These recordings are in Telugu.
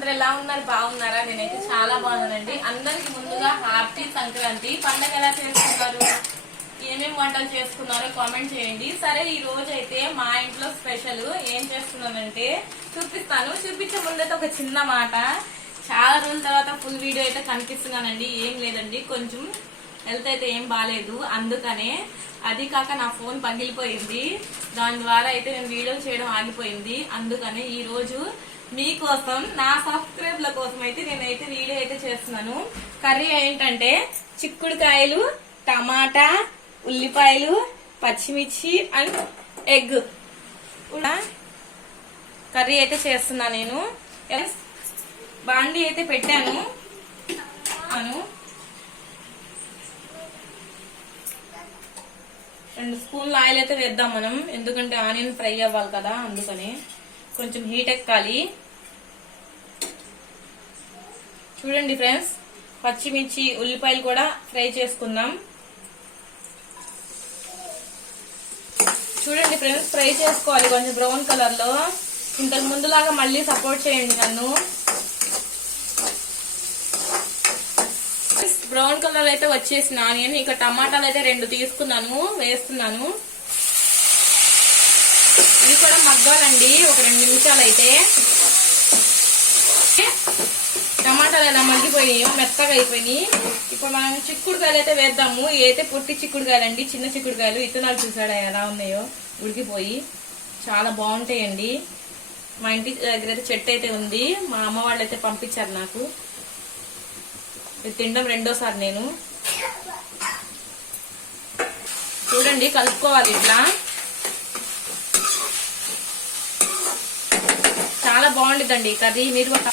అందరు ఎలా ఉన్నారు? బాగున్నారా? నేనైతే చాలా బాగున్నానండి. అందరికి ముందుగా హ్యాపీ సంక్రాంతి. పండగ ఎలా చేసుకున్నారు ఏమేమి వంటలు చేసుకున్నారో కామెంట్ చేయండి. సరే ఈ రోజు అయితే మా ఇంట్లో స్పెషల్ ఏం చేస్తున్నానంటే చూపిస్తాను. చూపించే ముందైతే ఒక చిన్న మాట. చాలా రోజుల తర్వాత ఫుల్ వీడియో అయితే కనిపిస్తున్నానండి. ఏం లేదండి. కొంచెం హెల్త్ అయితే ఏం బాగాలేదు అందుకనే అది కాక నా ఫోన్ పగిలిపోయింది. దాని ద్వారా అయితే నేను వీడియో చేయడం ఆగిపోయింది. అందుకనే ఈ రోజు మీకోసం నా సబ్స్క్రైబ్ల కోసం అయితే నేనైతే వీడియో అయితే చేస్తున్నాను. కర్రీ ఏంటంటే చిక్కుడుకాయలు టమాటా ఉల్లిపాయలు పచ్చిమిర్చి అండ్ ఎగ్. కర్రీ అయితే చేస్తున్నా నేను. ఎస్, అయితే పెట్టాను. అను రెండు స్పూన్ల ఆయిల్ అయితే వేద్దాం మనం. ఎందుకంటే ఆనియన్ ఫ్రై అవ్వాలి కదా అందుకని. కొంచెం హీట్ ఎక్కాలి. చూడండి ఫ్రెండ్స్ పచ్చిమిర్చి ఉల్లిపాయలు కూడా ఫ్రై చేసుకుందాం. చూడండి ఫ్రెండ్స్ ఫ్రై చేసుకోవాలి కొంచెం బ్రౌన్ కలర్లో. ఇంతకు ముందులాగా మళ్ళీ సపోర్ట్ చేయండి నన్ను. బ్రౌన్ కలర్ అయితే వచ్చేసిన ఆనియన్ ఇక టమాటాలు అయితే రెండు తీసుకున్నాను వేస్తున్నాను. ఇవి కూడా మగ్గాలండి. ఒక రెండు నిమిషాలు అయితే. టమాటాలు ఎలా మగ్గిపోయాయో మెత్తగా అయిపోయినాయి. ఇప్పుడు మనం చిక్కుడుకాయలు అయితే వేద్దాము. అయితే పొట్టి చిక్కుడుకాయలు అండి చిన్న చిక్కుడుకాయలు ఇత్తనాలు చూసాడా ఎలా ఉన్నాయో? ఉడికిపోయి చాలా బాగుంటాయండి. మా ఇంటి దగ్గర అయితే చెట్టు అయితే ఉంది. మా అమ్మ వాళ్ళు అయితే పంపించారు నాకు. ఇది తినడం రెండోసారి నేను. చూడండి కలుపుకోవాలి ఇట్లా. చాలా కర్రీ మీరు కూడా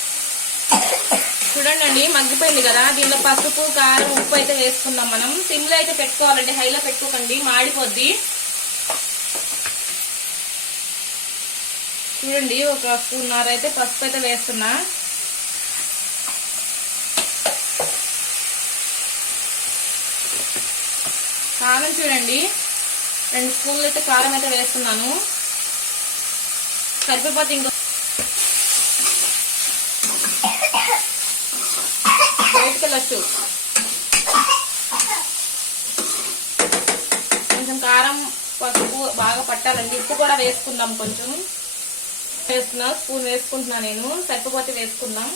చూడండి అండి మగ్గిపోయింది కదా. దీనిలో పసుపు కారం ఉప్పు అయితే వేసుకుందాం మనం. సిమ్లో అయితే పెట్టుకోవాలండి. హైలో పెట్టుకోకండి. మాడిపోద్ది. చూడండి ఒక స్పూన్నర అయితే పసుపు అయితే వేస్తున్నా. కారం చూడండి. రెండు స్పూన్లు అయితే కారం అయితే వేస్తున్నాను. సరిపోతే ఇంకో బయటకు వెళ్ళొచ్చు కొంచెం కారం పసుపు బాగా పట్టాలండి. ఉప్పు కూడా వేసుకుందాం కొంచెం. వేస్తున్నా స్పూన్ వేసుకుంటున్నా నేను. సరిపోతే వేసుకుందాం.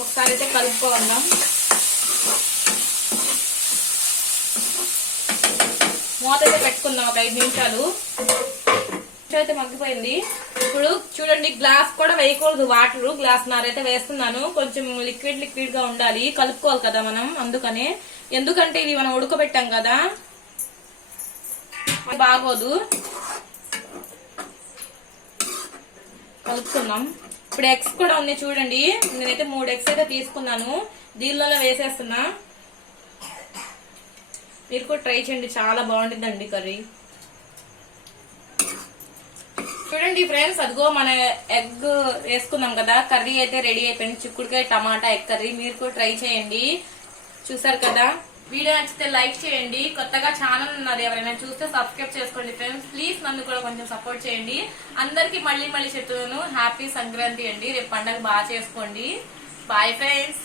ఒకసారి అయితే కలుపుకోవందాం మూత అయితే పెట్టుకుందాం ఒక ఐదు నిమిషాలు. అయితే మగ్గిపోయింది. ఇప్పుడు చూడండి గ్లాస్ కూడా వేయకూడదు. వాటర్ గ్లాస్ నారైతే వేస్తున్నాను. కొంచెం లిక్విడ్ లిక్విడ్గా ఉండాలి. కలుపుకోవాలి కదా మనం అందుకనే. ఎందుకంటే ఇది మనం ఉడకబెట్టాం కదా. అది బాగోదు. కలుపుకున్నాం ఇప్పుడు ఎగ్స్ కూడా ఉన్నాయి చూడండి. నేనైతే మూడు ఎగ్స్ అయితే తీసుకున్నాను. దీనిలో వేసేస్తున్నా. మీరు కూడా ట్రై చేయండి. చాలా బాగుంటుందండి కర్రీ. చూడండి ఫ్రెండ్స్ అదిగో మన ఎగ్ వేసుకున్నాం కదా కర్రీ అయితే రెడీ అయిపోయింది. చిక్కుడుకాయ టమాటా ఎగ్ కర్రీ మీరు కూడా ట్రై చేయండి. చూసారు కదా? వీడియో నచ్చితే లైక్ చేయండి. కొత్తగా ఛానల్ ఉన్నది ఎవరైనా చూస్తే సబ్స్క్రైబ్ చేసుకోండి ఫ్రెండ్స్ ప్లీజ్ నన్ను కూడా కొంచెం సపోర్ట్ చేయండి. అందరికి మళ్ళీ మళ్ళీ చెప్తున్నాను హ్యాపీ సంక్రాంతి అండి. రేపు పండగ బాగా చేసుకోండి. Bye friends